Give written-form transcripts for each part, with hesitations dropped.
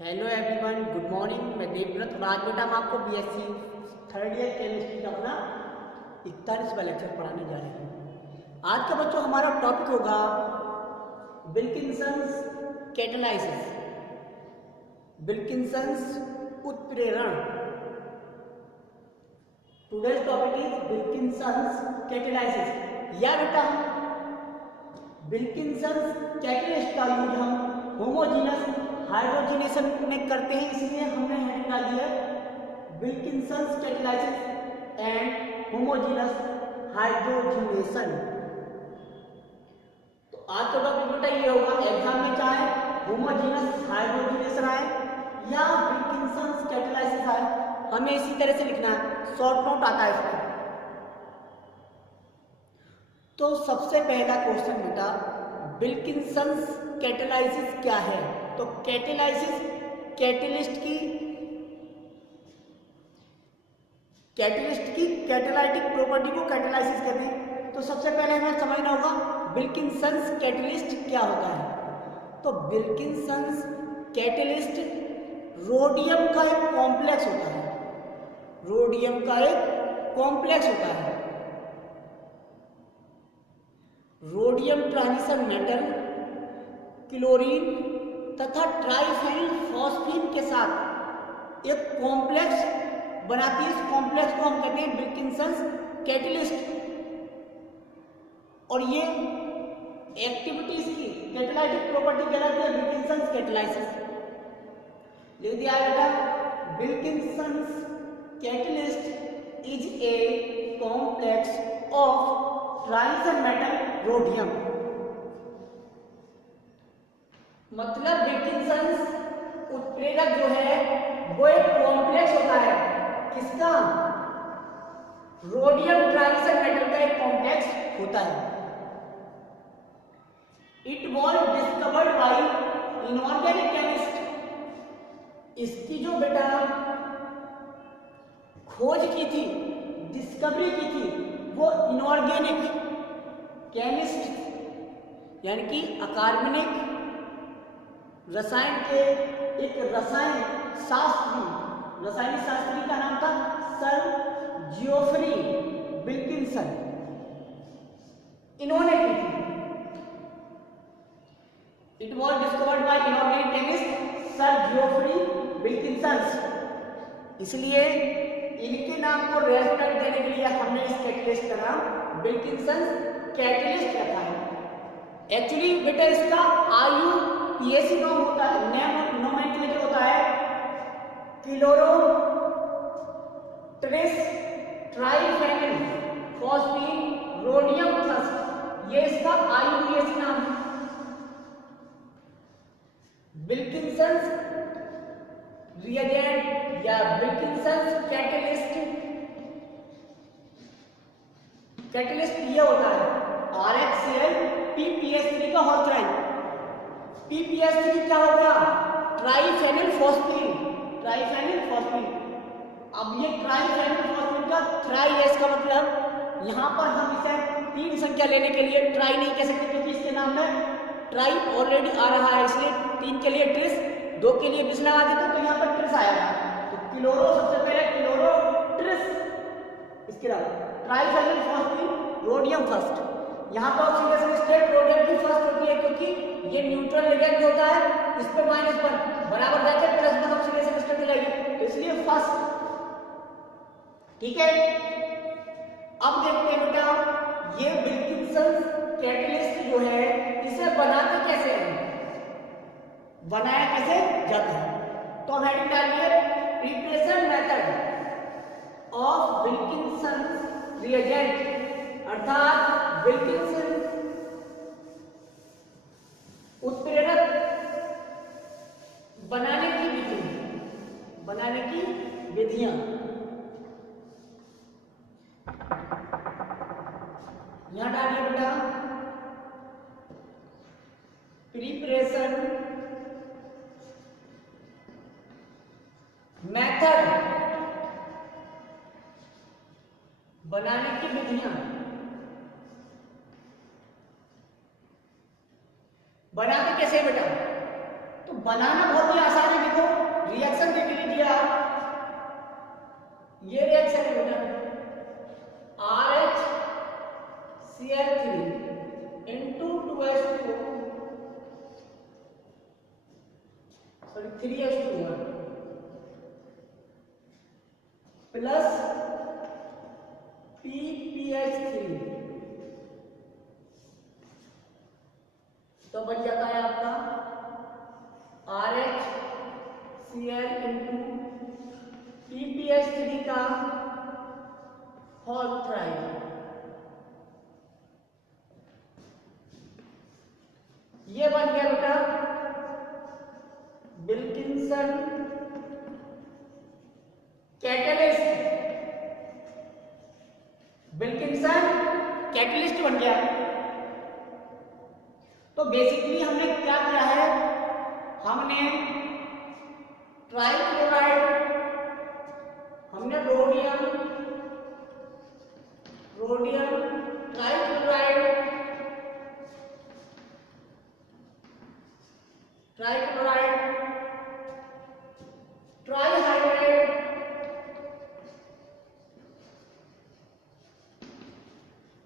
Hello everyone, good morning. मैं देवव्रत और आज बेटा हम आपको बीएससी थर्ड ईयर केमिस्ट्री का अपना 41वां लेक्चर पढ़ाने जा रहे हैं। आज का बच्चों हमारा टॉपिक होगा विल्किंसंस कैटालाइसिस, विल्किंसंस उत्प्रेरण। Today's topic is Wilkinson's catalysis. या बेटा विल्किंसंस कैटलिस्ट का यूज हम होमोजीनस हाइड्रोजनेशन में करते हैं, इसलिए हमने हेडिंग डाली है Wilkinson's catalysis and homogeneous hydrogenation. तो आज का टॉपिक बेटा ये होगा, एग्जाम में चाहे होमोजीनस हाइड्रोजनेशन आए या विल्किंसंस कैटालाइसिस आए, हमें इसी तरह से लिखना है, शॉर्ट नोट आता है इसमें। तो सबसे पहला क्वेश्चन बेटा, विल्किंसंस कैटालाइसिस क्या है? तो कैटालाइसिस कैटलिस्ट की कैटालाइटिक प्रॉपर्टी को कैटालाइसिस कहते हैं। तो सबसे पहले हमें समझना होगा विल्किंसंस कैटलिस्ट क्या होता है। तो विल्किंसंस कैटलिस्ट रोडियम का एक कॉम्प्लेक्स होता है, रोडियम का एक कॉम्प्लेक्स होता है। रोडियम ट्रांजिशन मेटल क्लोरीन तथा ट्राइफेनिल फॉस्फीन के साथ एक कॉम्प्लेक्स बनाती है। इस कॉम्प्लेक्स को हम कहते हैं विल्किंसंस कैटलिस्ट। और ये एक्टिविटीज की कैटालाइटिक प्रॉपर्टी कहलाती है विल्किंसंस कैटालाइसिस। लिख दिया बेटा, Wilkinson's catalyst is a complex of transition metal rhodium. मतलब विल्किंसंस उत्प्रेरक जो है वो एक कॉम्प्लेक्स होता है, किसका? रोडियम ट्रांजिशन मेटल का एक कॉम्प्लेक्स होता है। It was discovered by inorganic chemist. इसकी जो बेटा खोज की थी, डिस्कवरी की थी, वो इनऑर्गेनिक केमिस्ट यानी कि अकार्बनिक रसायन के एक रसायन शास्त्री, रासायनिक शास्त्री का नाम था सर जियोफ्री विल्किंसन, इन्होंने की थी। It was discovered by inorganic chemist sir Geoffrey Wilkinson, इसलिए इनके नाम को रेस्पेक्ट देने के लिए हमने इस कैटलिस्ट का नाम विल्किंसन कैटलिस्ट रखा है। एक्चुअली बेटा इसका IUPAC नाम होता है, नेम नोमेनक्लेचर होता है chloro tris triphenyl phosphine rhodium थर्स्ट, ये इसका IUPAC नाम है। विल्किंसंस रिएजेंट या विल्किंसंस कैटलिस्ट ये होता है RHCl PPS3 का हॉर्ट्राइन। PPS3 क्या हो गया? ट्राइफेनिल फॉस्फीन, ट्राइफेनिल फॉस्फीन। अब ये ट्राइफेनिल फॉस्फीन का ट्राई है, इसका मतलब यहां पर हम इसे 3 संख्या लेने के लिए ट्राई नहीं कह सकते, क्योंकि इसके नाम में ट्राई ऑलरेडी आ रहा है, इसलिए 3 के लिए ट्रिस, 2 के लिए बिस लगा देते तो यहाँ पर ट्रिस आएगा। तो क्लोरो, सबसे पहले क्लोरो ट्रिस, इसके बाद ट्राइफेनिल फॉस्फीन रोडियम फर्स्ट। यहाँ पर ऑक्सीडेशन स्टेट रोडियम की फर्स्ट होती है, क्योंकि ये न्यूट्रल लिगेंड होता है, इस पे -1 बराबर जाके +1 ऑक्सीडेशन स्टेट मिलेगी, तो इसलिए फर्स्ट। ठीक है, अब देखते हैं बेटा ये विल्किंसंस कैटलिस्ट जो है इसे बनाते कैसे हैं, बनाया कैसे जाता है। तो हम हेडिंग डालिए प्रिपरेशन मेथड ऑफ विल्किंसंस रिएजेंट, अर्थात विल्किंसन उत्प्रेरक बनाने की विधि, बनाने की विधियां। यहां डालिए बेटा प्रिपरेशन मेथड, बनाने की विधियां। बनाते कैसे बेटा? तो बनाना बहुत ही आसान है। देखो ये रिएक्शन है बेटा RHCl3 into 2H2 sorry 3H2 plus PPH3 तो बन जाता है आपका RHCl into PPH3 का होल थ्राइड। ये बन गया बेटा विल्किंसन कैटलिस्ट। विल्किंसन कैटलिस्ट बन गया। तो बेसिकली हमने क्या किया है, हमने ट्राइक्लोराइड, हमने rhodium trichloride trihydrate,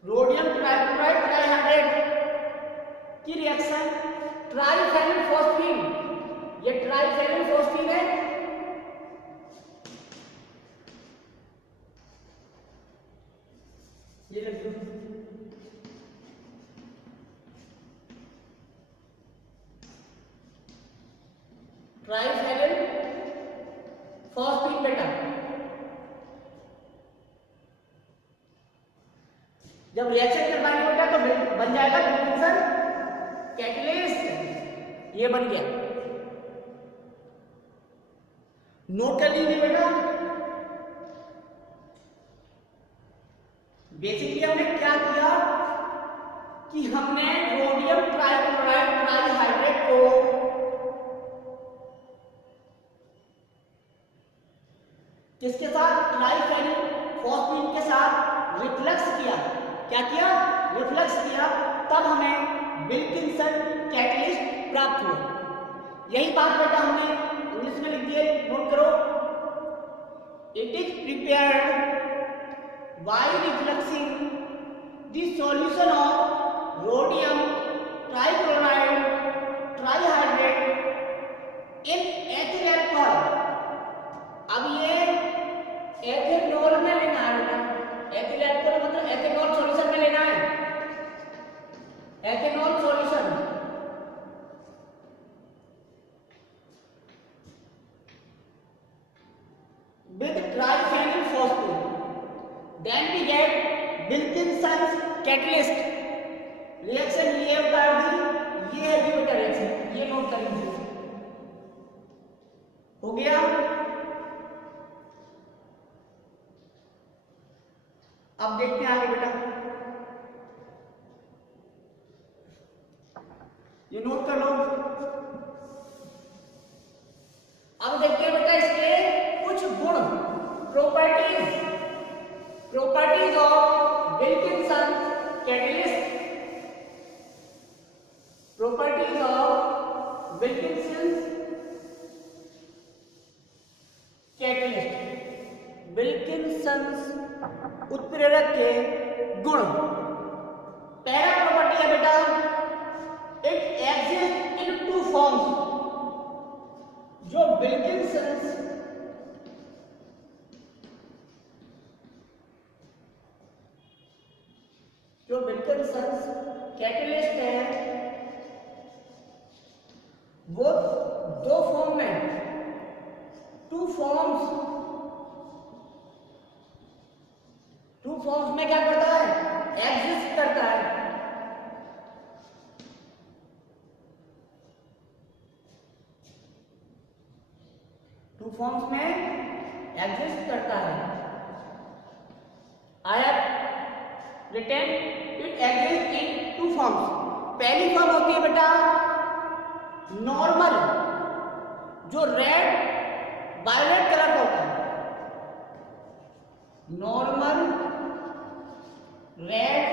rhodium trichloride trihydrate की रिएक्शन ट्राइफेनिल फॉस्फीन। ये ट्राइफेनिल फॉस्फीन है, ये लिख दो ट्राइफेनिल फॉस्फीन बेटा। जब रिएक्शन करवाएंगे बेटा तो बन जाएगा विल्किंसन कैटलिस्ट। ये बन गया, नोट कर लीजिए बेटा। बेसिकली हमने क्या किया कि हमने रोडियम ट्राइक्लोराइड ट्राइहाइड्रेट को किसके साथ, ट्राइफेनिल फॉस्फीन के साथ रिफ्लक्स किया। क्या किया, रिफ्लक्स किया, तब हमें विल्किंसन कैटलिस्ट प्राप्त हुआ। यही बात बेटा हमने इंग्लिश में लिख दिए, नोट करो। It is prepared by refluxing the solution of rhodium trichloride trihydrate in ethyl alcohol. अब ये एथेनॉल में लेना है बेटा, एथिल अल्कोहल मतलब एथेनॉल सॉल्यूशन में लेना है, ethanol solution. With triphenyl phosphate, then we get Wilkinson catalyst. Reaction ये बता दी, ये है बेटा रिएक्शन, ये नोट कर लीजिए। हो गया। अब देखते हैं आगे बेटा, ये नोट कर लो। अब देखते हैं बेटा इसके कुछ गुण, properties of Wilkinson catalyst. Properties of Wilkinson catalyst, Wilkinson उत्प्रेरक के गुण। पहला प्रॉपर्टी है बेटा, it exist in two forms. जो विल्किंसन कैटलिस्ट है वो दो फॉर्म में, टू फॉर्म्स में क्या करता है, एग्जिस्ट करता है। टू फॉर्म्स में एग्जिस्ट करता है। I have written it exist in two forms. पहली फॉर्म होती है बेटा नॉर्मल, जो रेड वायलेट कलर का होता है। नॉर्मल रेड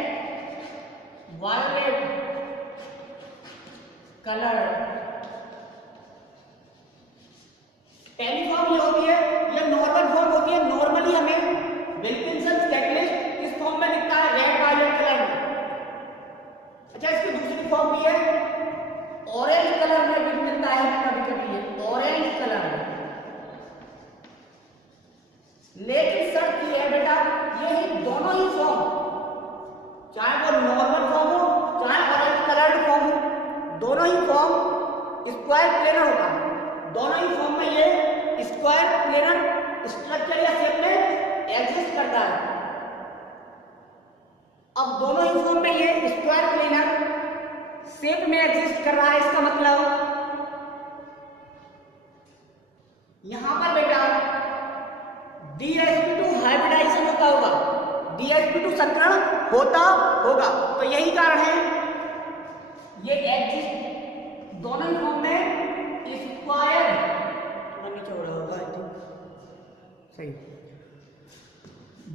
वायलेट कलर, पहली फॉर्म ये होती है, ये नॉर्मल फॉर्म होती है नॉर्मली हमें विल्किंसन कैटलिस्ट इस फॉर्म में दिखता है रेड वायलेट कलर में। अच्छा, इसकी दूसरी फॉर्म भी है ऑरेंज कलर में भी मिलता है कभी कभी, ये ऑरेंज कलर में। लेकिन शर्त ये है बेटा, ये दोनों ही फॉर्म, चाहे वो नॉर्मल फॉर्म हो चाहे ऑरेंज कलर्ड फॉर्म हो, दोनों ही फॉर्म स्क्वायर प्लेनर होगा। दोनों ही फॉर्म में ये स्क्वायर प्लेनर स्ट्रक्चर या शेप में एग्जिस्ट करता है। अब दोनों ही फॉर्म में ये स्क्वायर प्लेनर शेप में एग्जिस्ट कर रहा है, इसका मतलब यहां पर बेटा DsP2 हाइब्रिडाइजेशन होता होगा, DsP2 संकरण होता होगा। तो यही कारण है ये एग्जिस्ट दोनों ही फॉर्म में स्क्वायर, नीचे हो रहा होगा सही,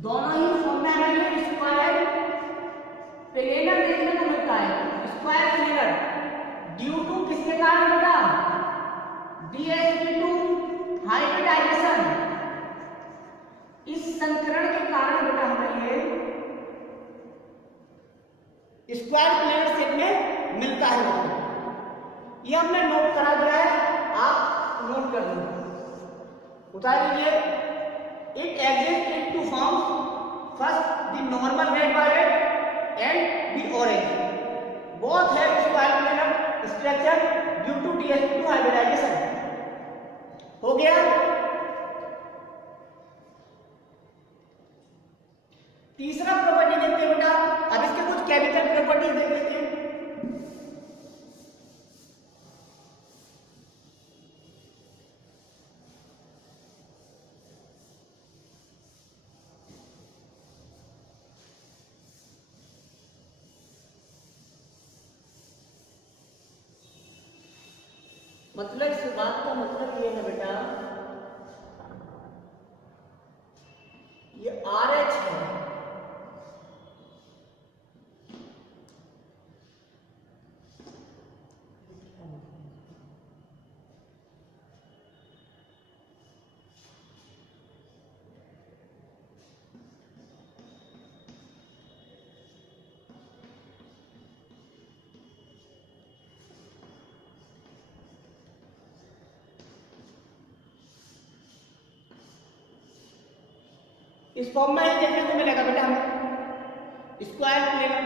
दोनों ही फॉर्म में हमें स्क्वायर प्लेनर देखने को मिलता है। स्क्वायर प्लेनर ड्यू टू किसके कारण बेटा, DsP2 हाइब्रिडाइजेशन, इस संकरण के कारण बेटा हमें ये स्क्वायर प्लेनर शेप में मिलता है। ये हमने नोट करा दिया है, आप नोट कर लीजिए, उतार लीजिए। It exist in two forms, first the normal red violet and the orange, both have square planar structure due to DsP2 hybridisation. हो गया। तीसरा प्रॉपर्टी देखते हैं बेटा, अब इसके कुछ केमिकल प्रॉपर्टीज देख लेते हैं। मतलब इस बात का मतलब ये है बेटा, ये RH है, इस फॉर्म में ही देखने को मिलेगा बेटा हमें स्क्वायर प्लेनर,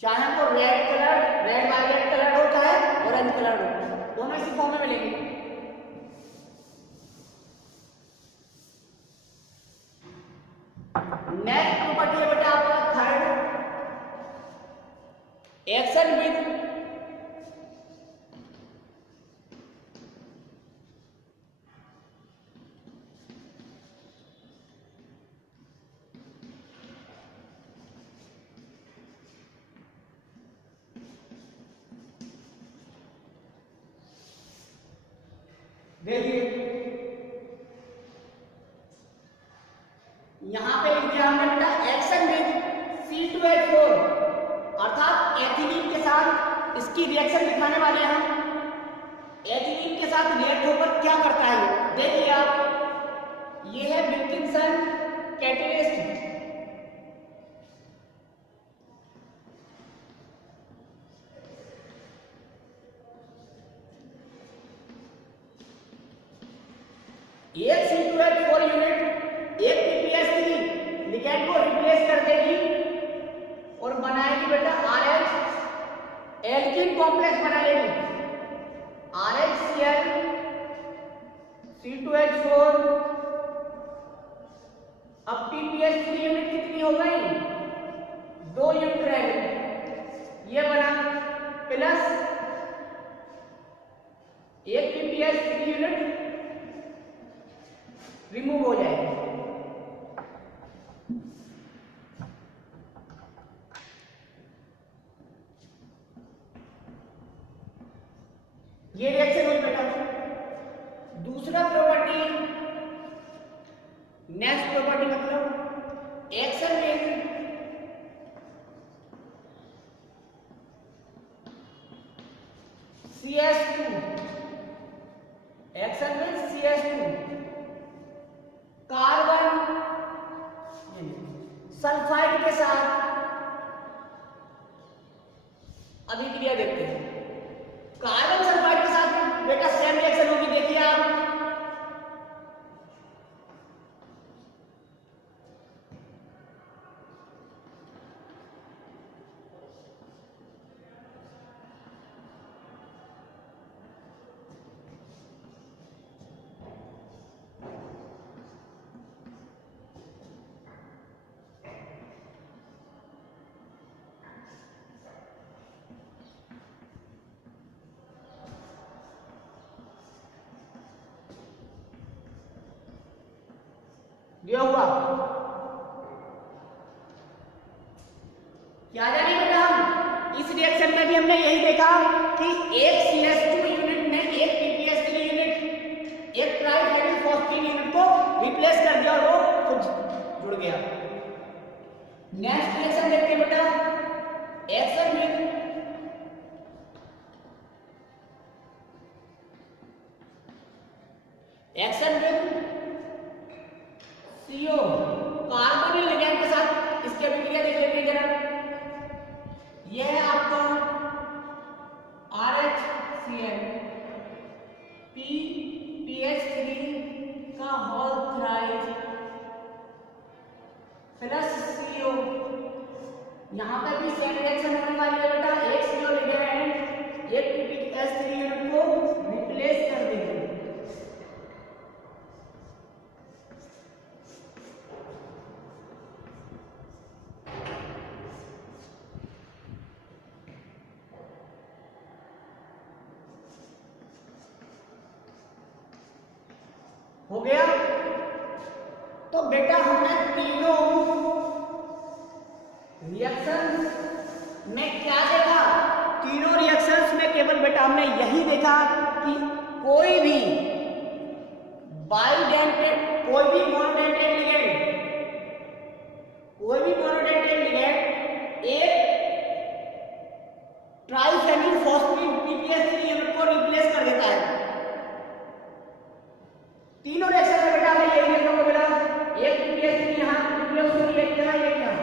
चाहे वो red colour, red violet colour हो चाहे ऑरेंज कलर हो, दोनों इसी फॉर्म में मिलेंगे। नेक्स्ट प्रॉपर्टी है बेटा आपका थर्ड, एक्शन विद देखिए यहां पे लिख दिया हमने बेटा एक्शन विद C2H4, अर्थात एथिलीन के साथ इसकी रिएक्शन दिखाने वाले हैं हम। एथिलीन के साथ रिएक्ट होकर क्या करता है देखिए आप, ये है विल्किंसन कैटलिस्ट, एक C2H4 यूनिट एक PPS3 लिगैंड को रिप्लेस कर देगी और बनाएगी बेटा RH एल्कीन कॉम्प्लेक्स बना लेगी, RHCl C2H4। अब PPS3 यूनिट कितनी हो गई, 2 यूनिट रह गई, ये बना प्लस एक PPS3 यूनिट रिमूव हो जाएगी। ये रिएक्शन हुई बेटा। दूसरा प्रॉपर्टी, नेक्स्ट प्रॉपर्टी मतलब एक्शन में CH2 action with CH2 carbon sulphide के साथ अभिक्रिया देखते हैं। कार्बन सल्फाइड के साथ बेटा सेम रिएक्शन होगी, देखिए आप। ये हुआ क्या जाने बेटा, हम इस रिएक्शन में भी हमने यही देखा कि एक CH2 यूनिट ने एक PPS3 यूनिट, एक ट्राइफेनिल फॉस्फेट यूनिट को रिप्लेस कर दिया और वो खुद जुड़ गया। नेक्स्ट रिएक्शन देखते हैं बेटा, एक्शन में CO कार्बोनिल लिगैंड के साथ इसकी अभिक्रिया देख लेते हैं जरा। यह है आपका RHCl PPH3 का होल थ्राइस प्लस CO। यहां पर भी सेम रिएक्शन होने वाली है बेटा, एक CO लिगैंड एक PPH3 यूनिट को रिप्लेस कर देगा। हो गया। तो बेटा हमने तीनों रिएक्शंस में क्या देखा, तीनों रिएक्शंस में केवल बेटा हमने यही देखा कि कोई भी बाइडेंटेड, कोई भी मोनोडेंटेड लिगैंड एक ट्राइफेनिल फॉस्फेट PPS3 यूनिट को रिप्लेस कर देता है। तीनों रिएक्शन में बेटा हमें यही देखने को मिला, एक PPS3 यहाँ, एक यहाँ।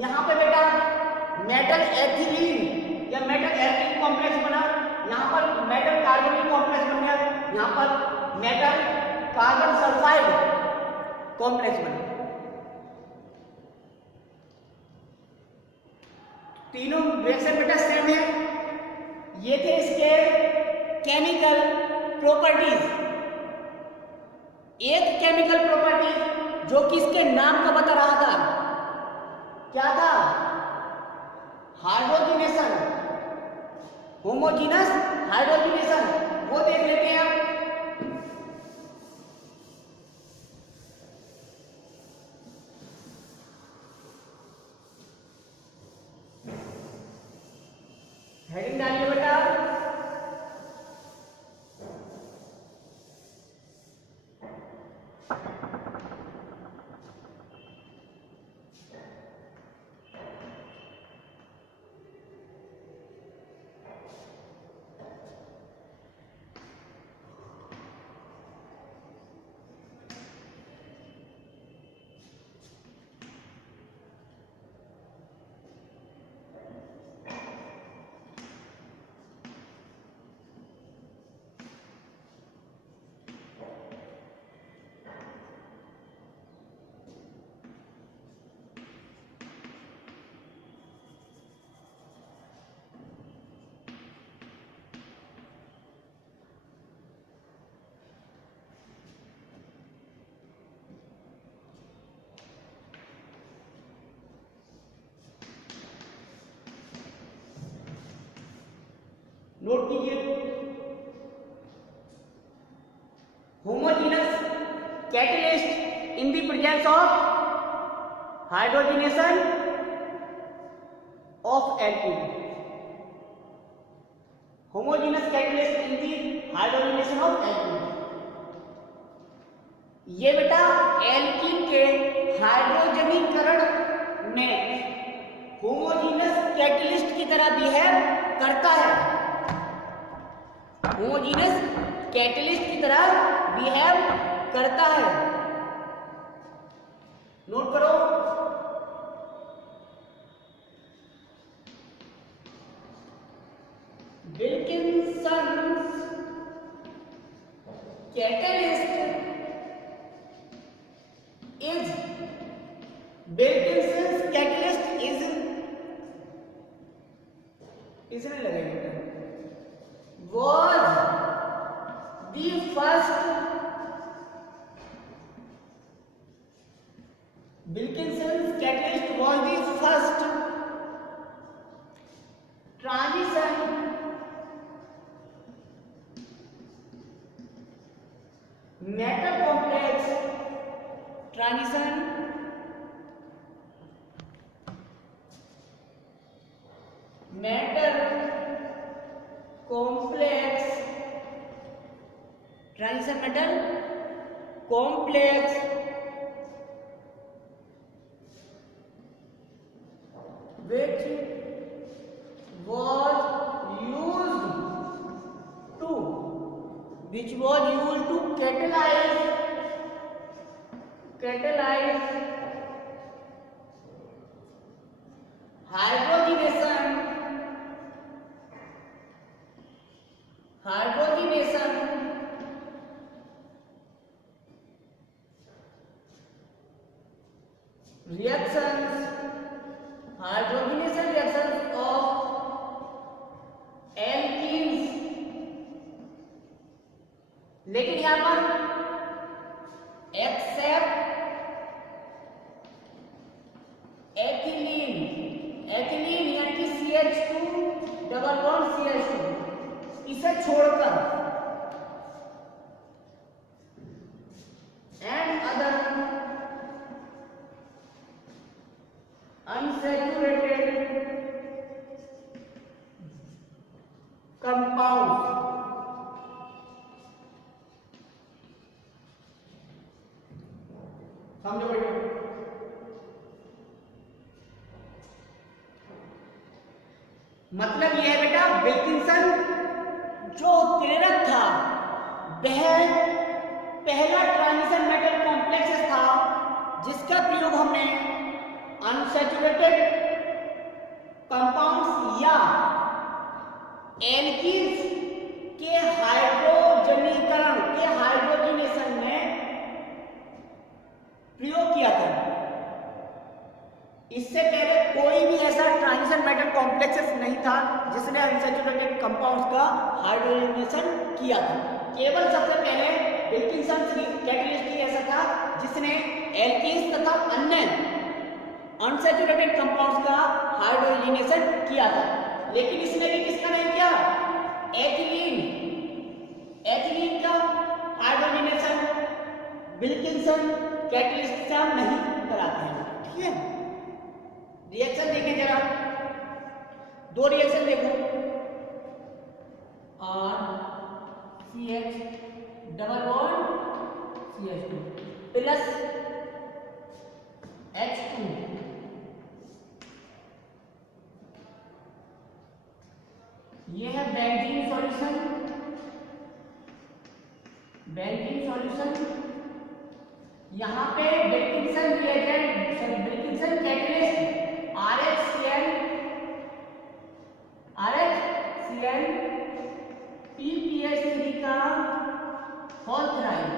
यहाँ पे बेटा मेटल एथिलीन या मेटल एल्कीन कॉम्प्लेक्स बना, यहाँ पर मेटल कार्बोनिल कॉम्प्लेक्स बन गया, यहाँ पर मेटल कार्बन सल्फाइड कॉम्प्लेक्स बना। तीनों रिएक्शन बेटा सेम है। ये थे इसके केमिकल प्रॉपर्टीज। एक केमिकल प्रॉपर्टी जो कि इसके नाम का बता रहा था, क्या था, हाइड्रोजनेशन, होमोजीनस हाइड्रोजनेशन, वो देख लेते हैं आप। हेडिंग डालिए बेटा, नोट कीजिए, homogeneous catalyst in the presence of hydrogenation of alkene. Homogeneous catalyst in the hydrogenation of alkene. ये बेटा एल्कीन के हाइड्रोजनीकरण में होमोजीनस कैटलिस्ट की तरह बिहेव करता है। होमोजीनियस कैटलिस्ट की तरह बिहेव करता है। नोट करो, विल्किंसन्स कैटलिस्ट इज विल्किंसन्स कैटलिस्ट इज इसने लगेगा was the first Wilkinson's catalyst was the first transition matter complex transition matter complex transition matter complex which was used to catalyze hydrogenation reactions of alkenes। लेकिन यहां पर accept ethylene यानी कि CH2 double bond CH2 इसे छोड़कर and other unsaturated compounds समझो बेटा। मतलब यह है बेटा, विल्किंसन जो उत्प्रेरक था वह पहला ट्रांजिशन मेटल कॉम्प्लेक्स था जिसका प्रयोग हमने अनसैचुरेटेड कंपाउंड्स या एल्कीन्स के हाइड्रोजनेशन में प्रयोग किया था। इससे पहले कोई भी ऐसा ट्रांजिशन मेटल कॉम्प्लेक्सेस नहीं था जिसने अनसैचुरेटेड कंपाउंड्स का हाइड्रोजनेशन किया था। केवल सबसे पहले विल्किंसन कैटलिस्ट ही ऐसा था जिसने एल्कीन्स तथा अन्य अनसैचुरेटेड कंपाउंड्स का हाइड्रोजनेशन किया था। लेकिन इसने भी किसका नहीं किया? एथिलीन का हाइड्रोजनेशन विल्किंसन कैटलिस्ट से हम नहीं कराते हैं। ठीक है, रिएक्शन देखें जरा, दो रिएक्शन देखो, RCH double bond CH2 plus H2 ये है बेंजीन सॉल्यूशन। यहां पे विल्किंसन कैटलिस्ट RHCl PPH3 का होल्थराइड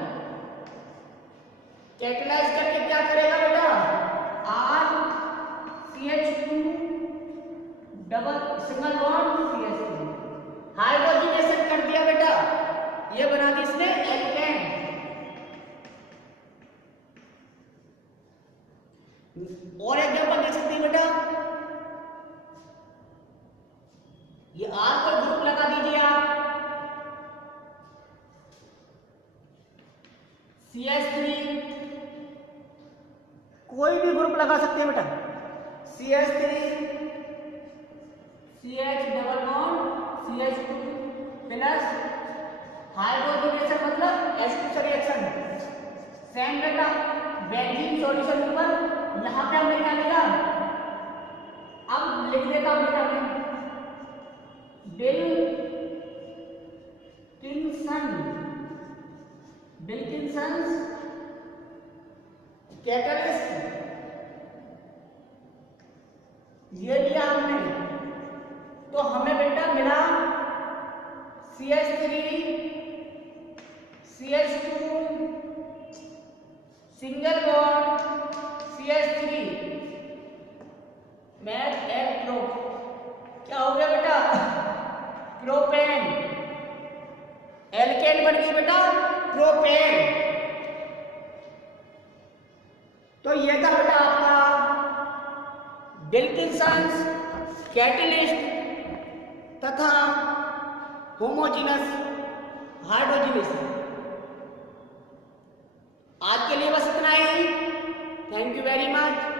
कैटलाइज करके क्या करेगा बेटा? RCH2 double single bond CH2 hydrogenation कर दिया बेटा, ये बना दी इसने एल्केन। और एग्जांपल देख सकते हैं बेटा, ये R पर ग्रुप लगा दीजिए आप, CH3 कोई भी ग्रुप लगा सकते हैं बेटा, CH3 CH double bond CH2 plus hydrogenation मतलब H2 से रिएक्शन सेम बेटा। बेंजीन सॉल्यूशन ऊपर यहां पे हमने क्या लिखा, अब लिख देता हूं बेटा मैं कैटलिस्ट ये लिया हमने, तो हमें बेटा मिला CH3 CH2 single bond CH3 match L pro, क्या हो गया बेटा प्रोपेन, एल्केन बन गई बेटा प्रोपेन। तो ये था बेटा आपका विल्किंसंस कैटलिस्ट तथा होमोजीनस हाइड्रोजीनस। आज के लिए बस इतना ही। Thank you very much.